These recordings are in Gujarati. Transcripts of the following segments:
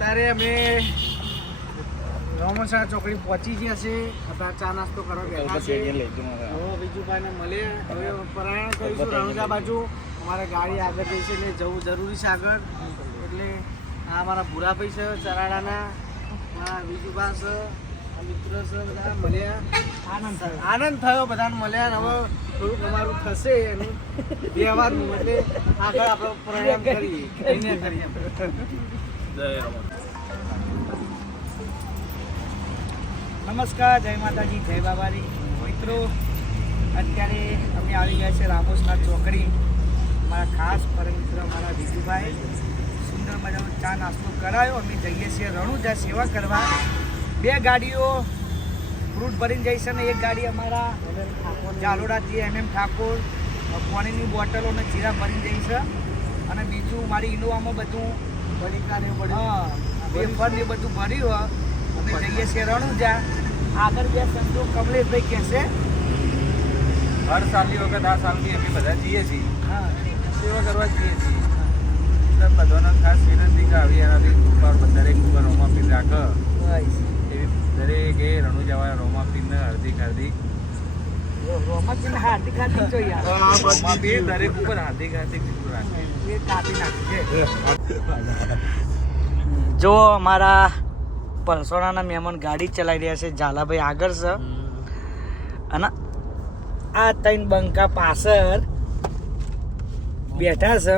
અત્યારે અમે રોમસા ચોકડી પહોંચી ગયા છે. અત્યારે ચા નાસ્તો કરવા બેઠા છે. હવે બીજુભાઈને મળે. હવે પ્રયાણ કરીશું રણુજા બાજુ. અમારે ગાડી આગળ જઈ છે એટલે જવું જરૂરી છે આગળ. એટલે આ અમારા ભૂરાભાઈ છે ચરાડાના, બીજુભા છે, મિત્ર છે, બધા મળ્યા. આનંદ થયો બધાને મળ્યા. હવે થોડુંક અમારું થશે એનું વ્યવહારનું, એટલે આગળ આપણે પ્રયાણ કરીએ. નમસ્કાર, જય માતાજી, જય બાબાજી. મિત્રો, અત્યારે અમે આવી ગયા છે રામોસના ચોકડી. મારા ખાસ પરમ મિત્ર મારા બીજુભાઈ સુંદર મજાનો ચા નાસ્તો કરાયો. અમે જઈએ છીએ રણુજા સેવા કરવા. 2 ગાડીઓ ફ્રૂટ ભરીને જઈશ અને 1 ગાડી અમારા જાલોડાથી MM ઠાકોર પાણીની બોટલો અને જીરા ભરીને જઈશ. અને બીજું મારી ઇનોવામાં બધું વેફર ને બધું ભર્યું. અમે જઈએ છીએ રણુજા. આગળ બે સંતો કમલેશભાઈ કહેશે હર સાલની વખત આ સાલની અમે બધા જઈએ છીએ, સેવા કરવા જઈએ છીએ. બધાનો ખાસ વિનંતી કે આવી એનાથી ઉપર દરેક ઉપર રોમાપીર રાખ એવી દરેક એ રણુજાવાળા રોમાપીરને હાર્દિક હાર્દિક રોમાપીર દરેક ઉપર હાર્દિક હાર્દિક રાખે. જો અમારા પલસોણાના મહેમાન ગાડી ચલાવી રહ્યા છે. ઝાલાભાઈ આગળ છે અને આ 3 બંકા પાછળ બેઠા છે.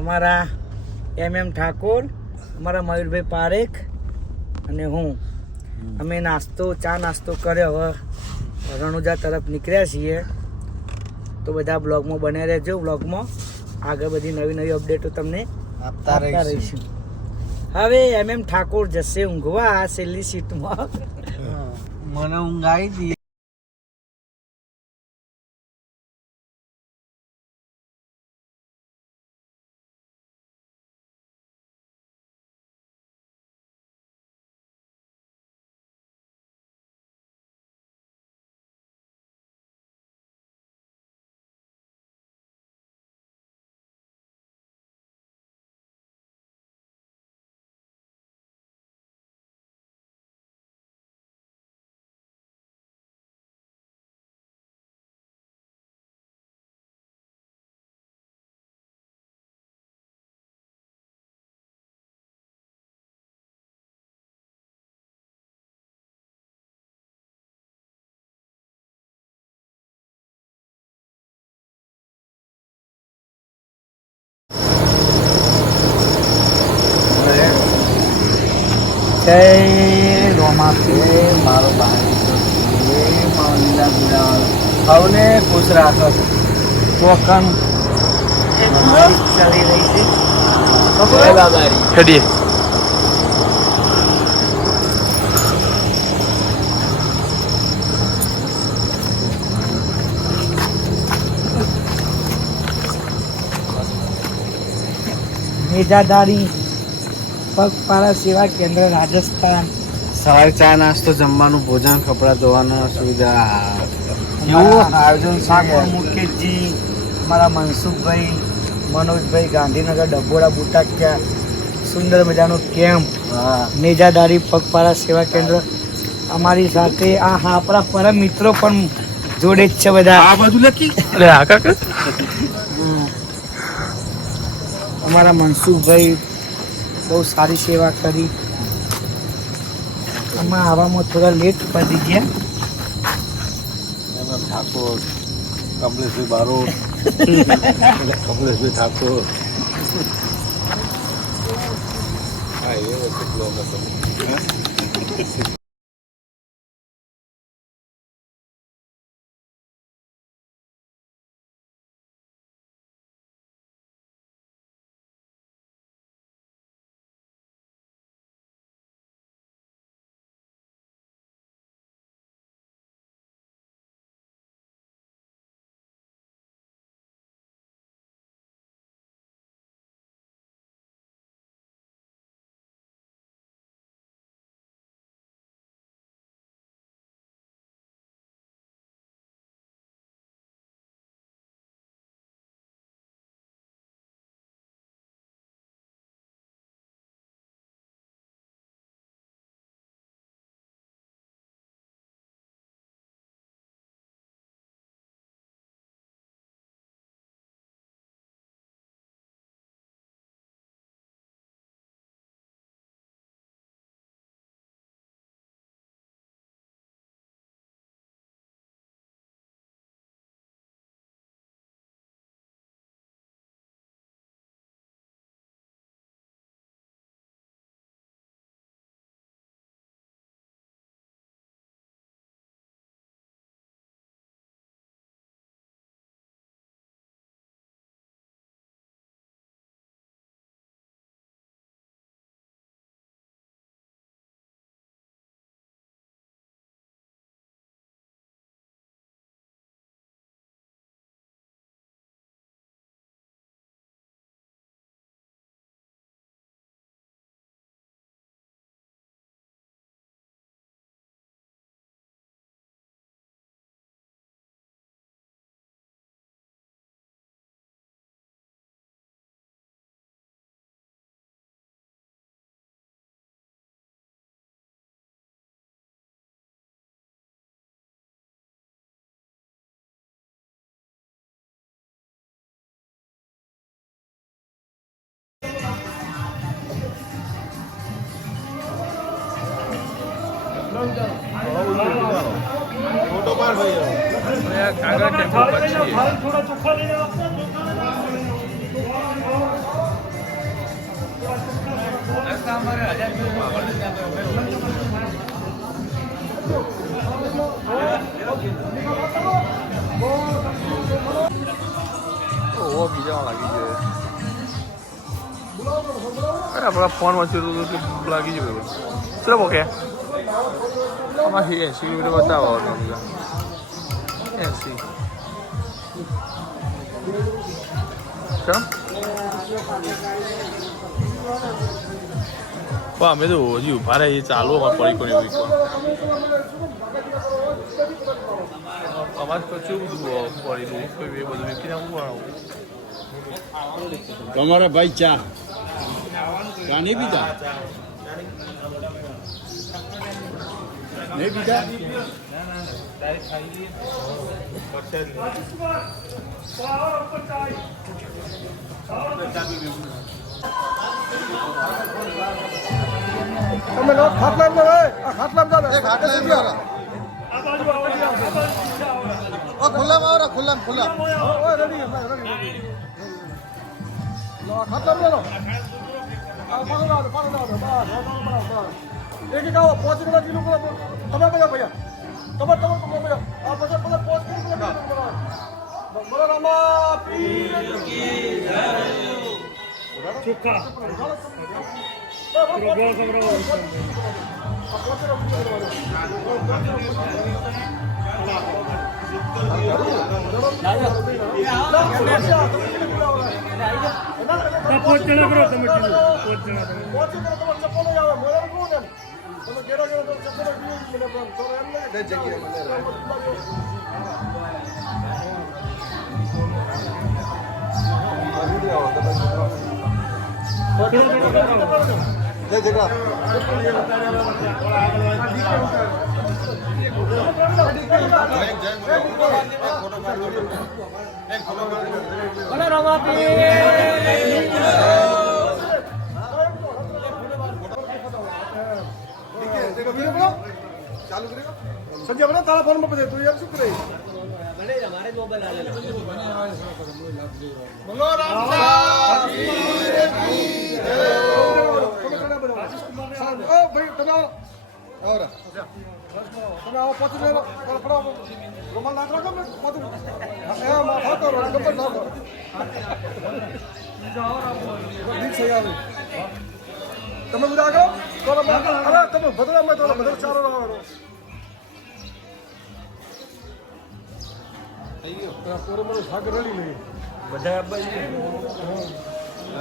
અમારા MM ઠાકોર, અમારા મયુરભાઈ પારેખ અને હું. અમે ચા નાસ્તો કર્યો. હવે રણુજા તરફ નીકળ્યા છીએ. તો બધા બ્લોગમાં બન્યા રહેજો. બ્લોગમાં આગળ બધી નવી અપડેટો તમને આપતા રહીશું. હવે MM ઠાકોર જશે ઊંઘવા છેલ્લી સીટમાં. મને ઊંઘ આવી હતી. જય રોમાપીર મારો બાળીલા સૌને ખુશ રાખો. કોકમ ચાલી રહી છે. મેજાદારી પગપાળા સેવા કેન્દ્ર રાજસ્થાન. સવારે ચા નાસ્તો, જમવાનું, ભોજન, કપડાં ધોવાનું સુવિધા એવું આયોજન. મુકેશજી, અમારા મનસુખભાઈ, મનોજભાઈ ગાંધીનગર ડબોડા બુટાક્યા. સુંદર મજાનો કેમ્પ. નેજાદારી પગપાળા સેવા કેન્દ્ર. અમારી સાથે આપણા પરમ મિત્રો પણ જોડે જ છે બધા. આ બાજુ લખી અમારા મનસુખભાઈ બહુ સારી સેવા કરી. આમાં આવવામાં થોડા લેટ પડી ગયા. ઠાકોર કમલેશભાઈ બારોટ કમલેશભાઈ ઠાકોર હા એ વખતે બ્લોગ હતો. કાગળ ટેમ્પો પછી ઓ બીજા લાગી જાય અરે આપણા ફોનમાં છે તો લાગી જાય ચલો ઓકે આમાં 80 મિનિટ બતાવો તમને 80 ચમ વાહ મેં તો હજી ઉભા રહે એ ચાલુ પડી પડી અવાજ પછી પડી એ બધું વેચી નાખવું તમારા ભાઈ ચા ચા નહીં પીતા નહીં પીતા તમે લો ખાટલામ લો આ ખાટલામ જાવ એક ખાટલામ જાવ ઓ ખુલ્લામ આવો ખુલ્લામ ઓ રેડી લો ખાટલામ લો આ પાડો એક કાવો 5 કિલો તમે ભૈયા તમે ભૈયા આ પછી 5 કિલો બોલો રામા પીર કી જય ચોખ્ખા ચાલુ કરેગા સંજય બના તારા ફોન માં તું યાર શું કરે हमारे मोबाइल आ बोलो राम ओ भाई તમે और તમે આવો પછી લે પડો રોમન નાખ રાખો ને બધું એ માથા તો ગબ્બર ના કરો બીજ છે યાર તમે ઉડા કરો તો અરે તમે બદલા માં તો બધું ચાલો રહો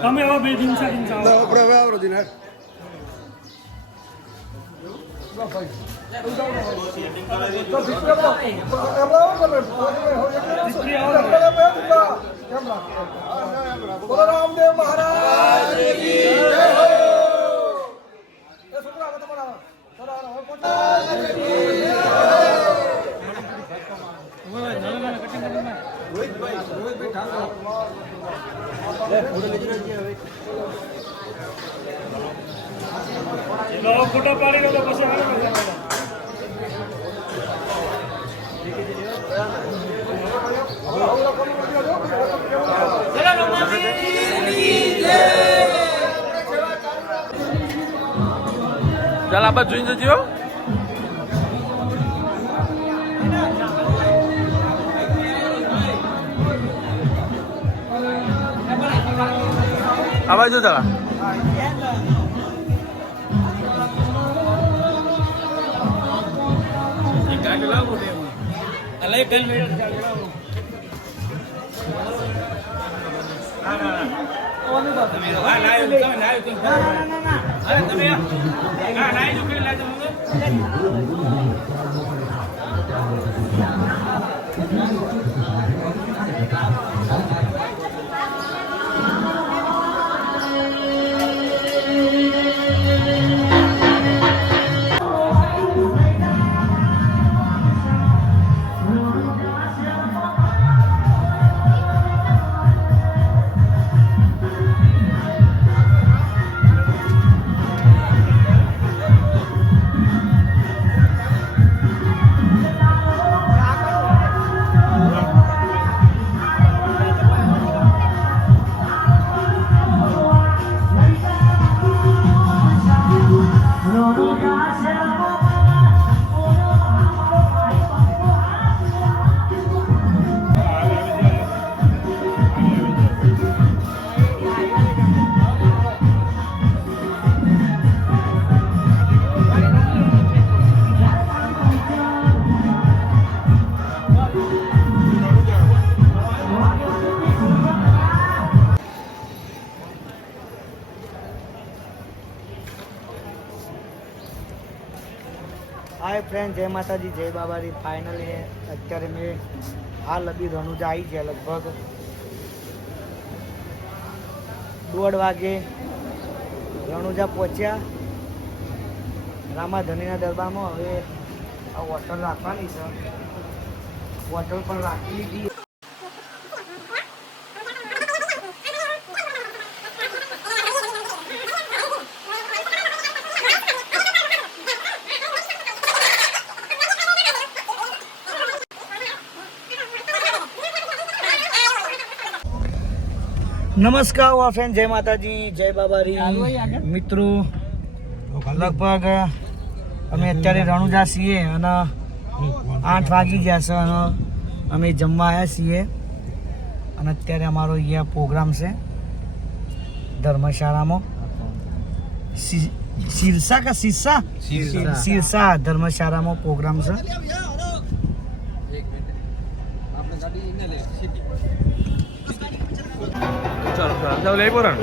તમે આવો બે દિન આપણે હવે આવરો દિન રામદેવ મહારાજ ફોટો પાડી લો પછી ચાલ આપણે જોઈને જજો આવાજ જો તારા હાય ફ્રેન્ડ, જય માતાજી, જય બાબાજી. ફાઇનલી અત્યારે મેં હાલ અભી રણુજા આવી ગયા. લગભગ 1:30 વાગે રણુજા પહોંચ્યા રામાધણીના દરબારમાં. હવે આ હોટલ રાખવાની છે, હોટલ પણ રાખી લીધી. નમસ્કાર વા ફ્રેન્ડ, જય માતાજી, જય બાબારી. મિત્રો લગભગ અમે અત્યારે રણુજા છીએ અને 8 વાગી ગયા છે અને અમે જમવા આવ્યા છીએ. અને અત્યારે અમારો અહીંયા પ્રોગ્રામ છે ધર્મશાળામાં. સિરસા કે સિરસા સિરસા ધર્મશાળામાં પ્રોગ્રામ છે. ચાલો લઈ બોરણ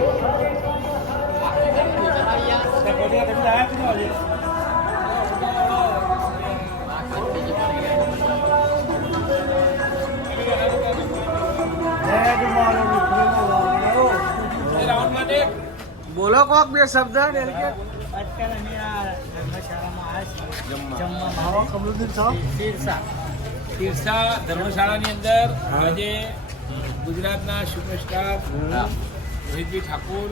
બોલો કોક બે શબ્દ. અત્યારે અમે આ ધર્મશાળામાં આવ્યા છીએ જમવા. તીર્થા ધર્મશાળાની અંદર આજે ગુજરાતના સુપરસ્ટાર રોહિતભાઈ ઠાકોર,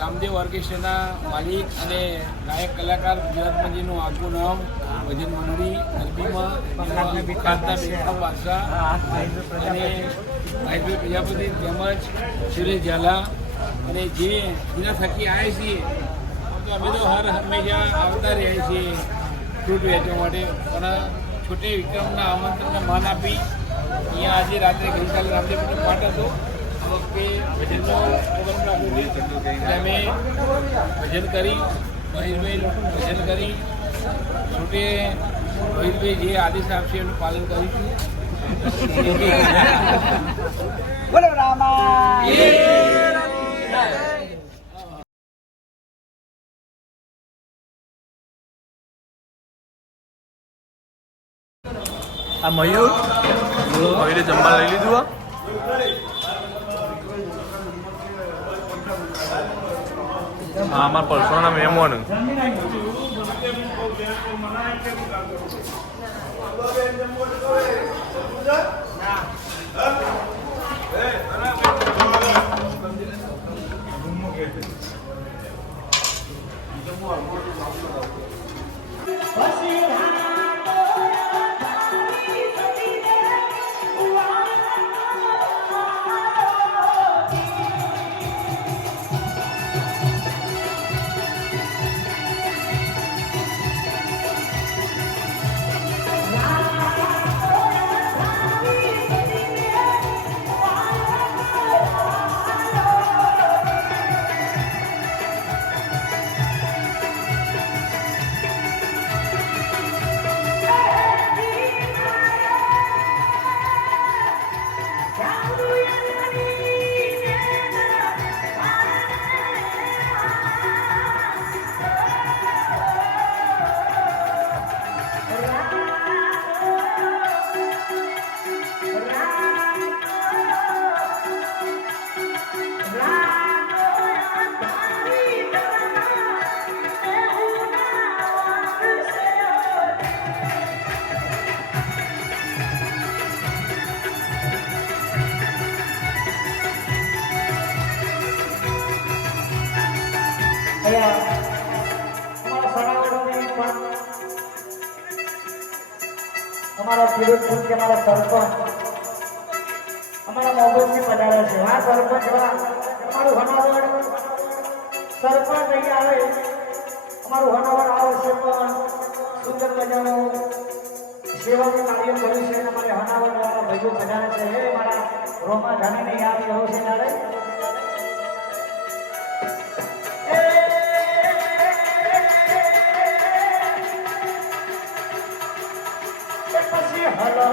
રામદેવ ઓર્કેસ્ટ્રાના માલિક અને ગાયક કલાકાર ગુજરાત મંજીનું આગવું નામ ભજન મંડળી અરબીમાં બેઠા બાદશાહ અને ભાઈભાઈ પ્રજાપતિ તેમજ સુરેશ ઝાલા અને જે જેના થકી આવ્યા છીએ તો અમે તો હર હંમેશા આવતા રહ્યા છીએ ફ્રૂટ વેચવા માટે. પણ છોટે વિક્રમના આમંત્રણને માન આપી અહીંયા આજે રાત્રે ગઈકાલે રામદેવનો પાઠ હતો. આ વખતે ભજનનો પ્રોગ્રામ રાખ્યો છે. અમે ભજન કરી, મહેશભાઈનું ભજન કરી, છોટે રોહિતભાઈ જે આદેશ આપશે એનું પાલન કરીશું. બોલો રામા. આ મયુર મયુરે જમવા લઈ લીધું. હા, અમારા પરસોના મહેમાન. અમારા ખેડૂત કે અમારા સરપંચ અમારા મોગલથી પધાર્યા છે. હા સરપંચ, અમારું હનાવડ સરપંચ અહીંયા આવે અમારું હોનાવર આ વર્ષે પણ સુંદર મજાનું સેવાનું કાર્ય કર્યું છે અને અમારે હોનાવર વાળા ભાઈઓ બધાને છે હે મારા રોમા ધણીને યાદ રહો છે ત્યારે પછી હલો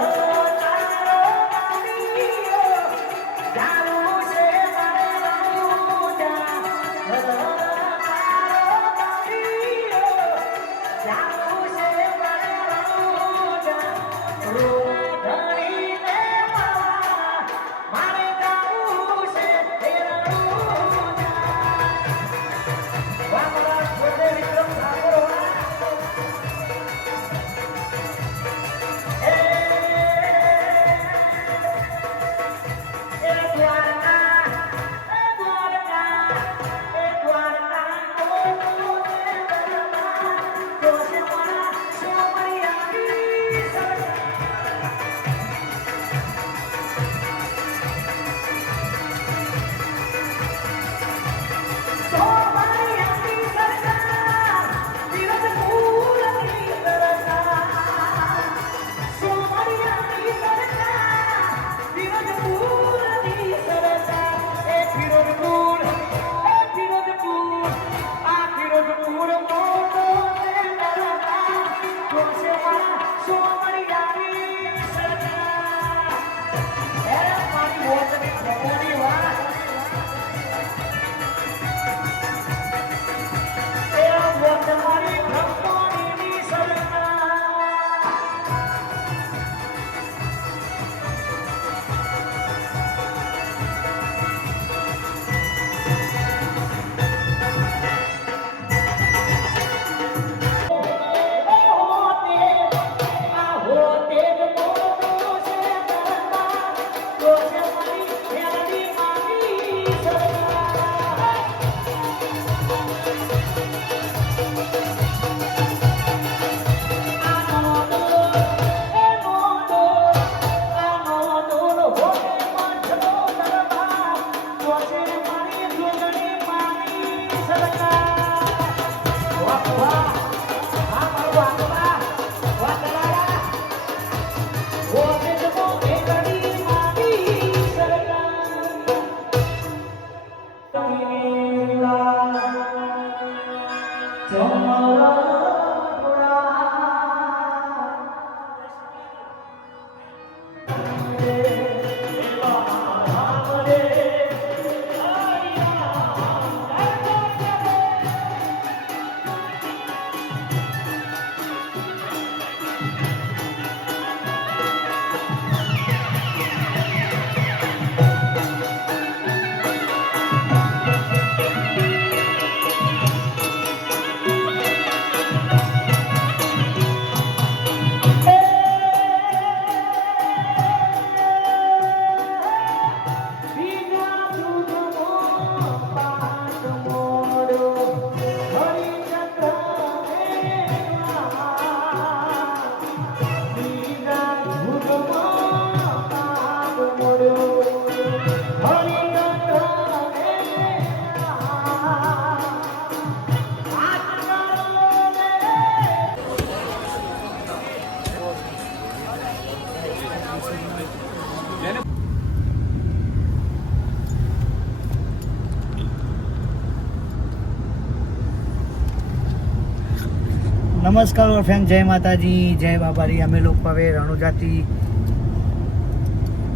નમસ્કાર ફ્રેન્ડ, જય માતાજી, જય બાબારી. અમે લોકો હવે રણુજાથી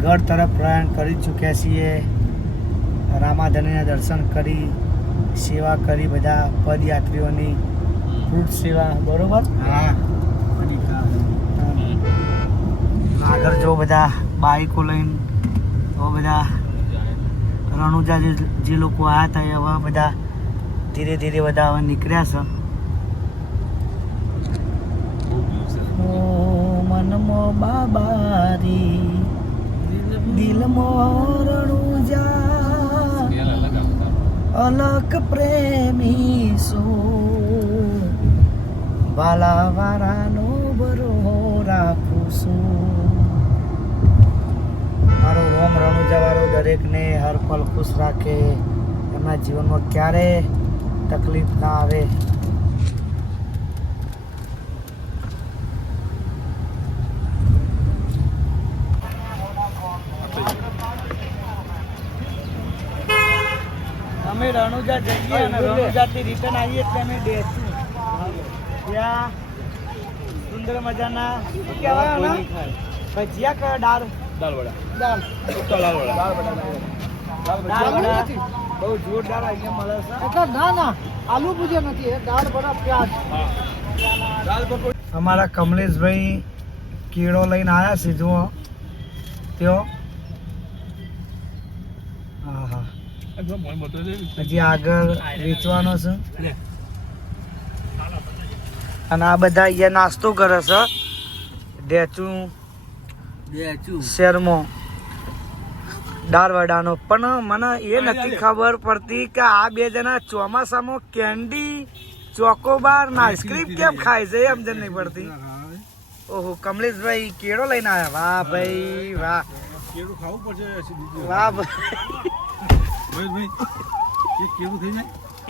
ગઢ તરફ પ્રયાણ કરી ચૂક્યા છીએ. રામાધણીના દર્શન કરી, સેવા કરી, બધા પદયાત્રીઓની ફ્રૂટ સેવા, બરોબર. આગળ જો બધા બાઈકો લઈને તો બધા રણુજા જે લોકો આવ્યા હતા એ હવે બધા ધીરે ધીરે બધા હવે નીકળ્યા છે. મનમાં બાબારી, દિલમાં રણુજા, અલક પ્રેમી છું, વાલા વારાનો બરો રાખું છું. મારો ઓમ રણુજા વાળો દરેકને હર પલ ખુશ રાખે, એમના જીવનમાં ક્યારે તકલીફ ના આવે રણુજા જઈએ અને રણુજાથી રિટર્ન આવીએ એટલે અમે બેસું ત્યાં સુંદર મજાના શું કહેવાય ને ભજીયા કયા દાળ દાળ બહુ જોરદાર અહીંયા મળે છે એટલે ના આલુ ભુજિયા નથી દાળ વડા પ્યાજ અમારા કમલેશભાઈ કેળો લઈને આવ્યા છે જુઓ ત્યો હા હજી આગળ વેચવાનો છે અને આ બધા અહીંયા નાસ્તો કરે છે ડેચું શેરમાં દાળ વડાનો પણ મને એ નથી ખબર પડતી કે આ બે જણા ચોમાસામાં કેન્ડી ચોકોબાર ને આઈસ્ક્રીમ કેમ ખાય છે એમ જ નહીં પડતી ઓહો કમલેશભાઈ કેળો લઈને આવ્યા વાહ ભાઈ વાહ કેળું ખાવું પડશે વાહ ભાઈ એક કેળું થઈ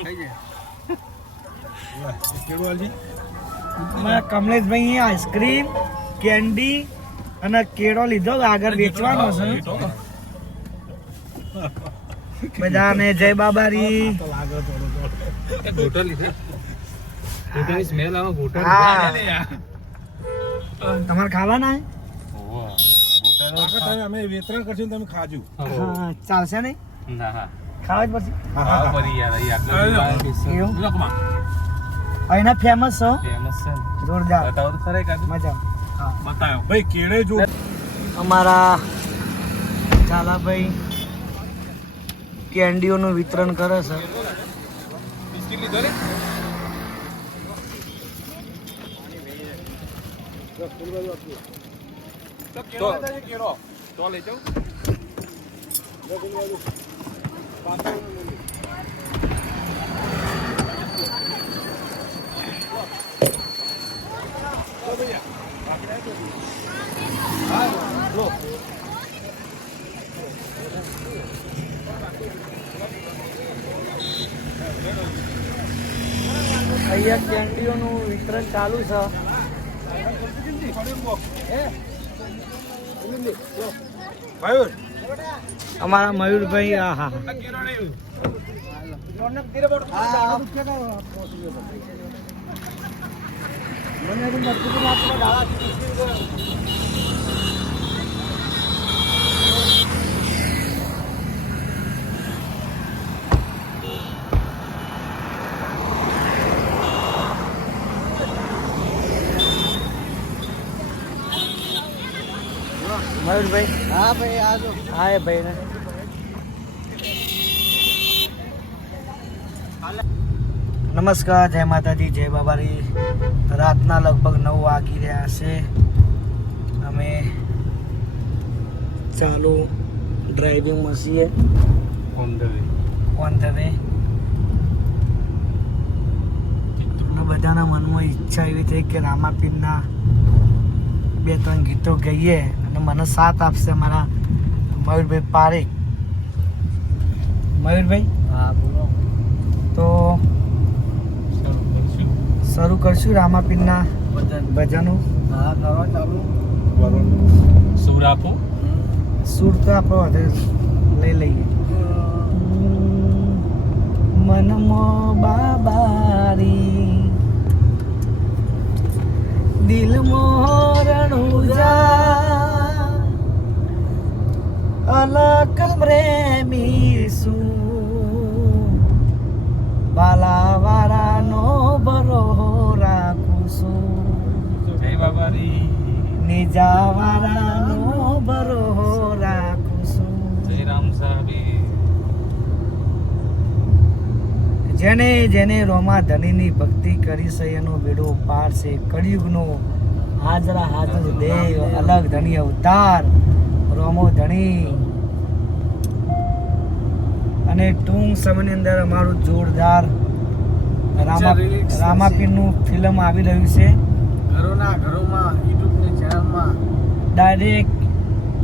જાય કેળું હાલજી કમલેશભાઈ આઈસ્ક્રીમ કેન્ડી અને કેળો લીધો આગળ વેચવાનો છે બધાને જય બાબારી તમારે ખાવાના અમે વિતરણ કરશું તમે ખાજો ચાલશે નહીં ખાવા જ પડશે અહીંના ફેમસ છો જોરદાર મજા બતાવ્યો ભાઈ કેળે જો અમારા ઝાલાભાઈ કેન્ડીઓનું વિતરણ કરે છે તો લઈ જાઉં અહીંયા કેન્ડીઓનું વિતરણ ચાલુ છે અમારા મયુરભાઈ હા હા મયુરભાઈ હા ભાઈ આજો હા એ ભાઈ ને નમસ્કાર જય માતાજી જય બાબારી રાતના લગભગ 9 વાગી રહ્યા છે અમે ચાલુ ડ્રાઇવિંગમાં છીએ ઓન ધ વે બધાના મનમાં ઈચ્છા એવી થઈ કે રામાપીરના 2-3 ગીતો ગાઈએ અને મને સાથ આપશે મારા મયુરભાઈ પારેખ મયુરભાઈ હા બોલો તો શરૂ કરશું રામાપીરના ભજનો હા કરવા ચાલુ સુર આપો સુર તો આપણે લઈ લઈએ મનમો બાબારી દિલ મોરણુજા અલક પ્રેમી શું બાલાવાળાનો બરો રાખું છું જય બાબારી નિજાવાળાનો બરો રાખું છું જય રામ સાહેબ જેને જેને રોમા ધણીની ભક્તિ કરી છે એનો બેડો પાર છે કળિયુગનો હાજરા હાજર દેવ અલગ ધણી અવતાર રોમો ધણી અને ટૂંક સમયની અંદર અમારું જોરદાર રામાપીરનું ફિલ્મ આવી રહ્યું છે ઘરોના ઘરોમાં યુટ્યુબની ચેનલમાં ડાયરેક્ટ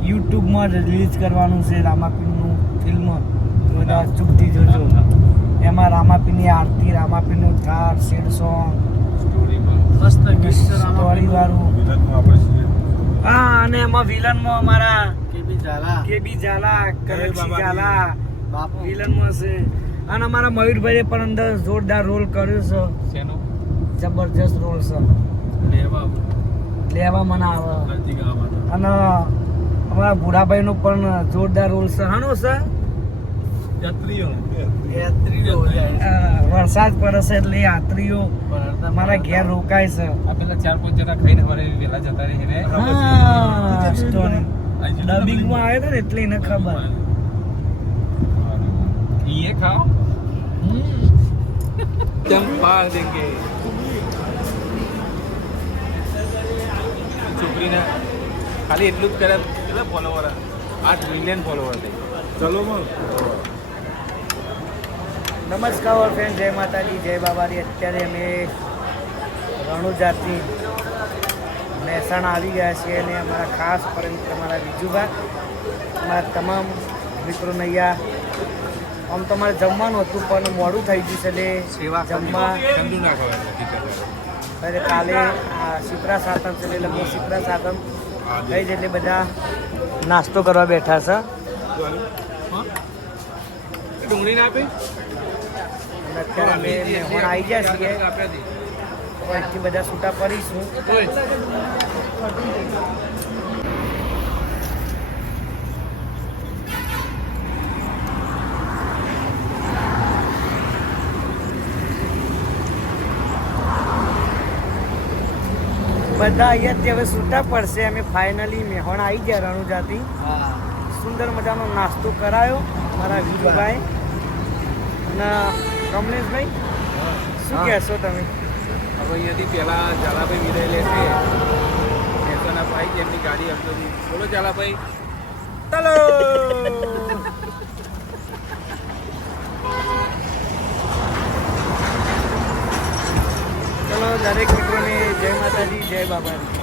યુટ્યુબમાં રિલીઝ કરવાનું છે રામાપીરનું ફિલ્મ બધા ચૂકતી જોજો એમાં રામાપીરની આરતી રામાપીરનું થાળ સેડ સોંગ મસ્ત સ્ટોરી વાળું હા અને એમાં વિલનમાં અમારા કેબી ઝાલા કેબી ઝાલા કરણસિંહ ઝાલા બાપુ વિલનમાં છે અને અમારા મયુરભાઈએ પણ અંદર જોરદાર રોલ કર્યો છે. શેનો જબરજસ્ત રોલ છે. લેવા લેવા મને આવે. અરજી ગાવા માટે અને અમારા ભૂરાભાઈનો પણ જોરદાર રોલ છે. હાનો છે? યાત્રીઓ વરસાદ પડે છે એટલે યાત્રીઓ મારા ઘેર રોકાય છે. આ પેલા 4-5 જણા ખાઈને વરે વેલા જતા રહે ને હા, સ્ટોરી ડબિંગમાં આવે તો ને એટલે એને ખબર. ये खाओ ચંપા દેંગે છોકરીને ખાલી એટલું જ કરે કેટલા ફોલોવર 8 મિલિયન ફોલોવર થઈ ચલો નમસ્કાર ફ્રેન્ડ, જય માતાજી, જય બાબારી. અત્યારે અમે રણુજાથી મહેસાણા આવી ગયા છીએ અને અમારા ખાસ પરંતુ અમારા વિજુભાઈ, અમારા તમામ મિત્રોને અહીંયા આમ તમારે જમવાનું હતું પણ મોડું થઈ ગયું છે એટલે જમવા ઠંડુ ના ખવાય એટલે કાલે શીતળા સાતમ છે એટલે લગભગ શીતળા સાતમ થઈ જાય એટલે બધા નાસ્તો કરવા બેઠા છે. ડુંગળી ના આપી અને અત્યારે અમે મહેમાન આવી ગયા છીએ, અહીંથી બધા છૂટા પડીશું. બધા અહીંયાથી હવે છૂટા પડશે. અમે ફાઇનલી મેહોણ આવી ગયા રણુજાથી. સુંદર મજાનો નાસ્તો કરાયો મારા વિજુભાઈ અને કમલેશભાઈ. શું કહેશો તમે? હવે અહીંયાથી પહેલા ઝાલાભાઈ વિદાય લેશે મહેસાણા ભાઈ એમની ગાડી અમદાવાદ. બોલો ઝાલાભાઈ ચલો ચલો દરેક મિત્રોને જય માતાજી, જય બાબાજી.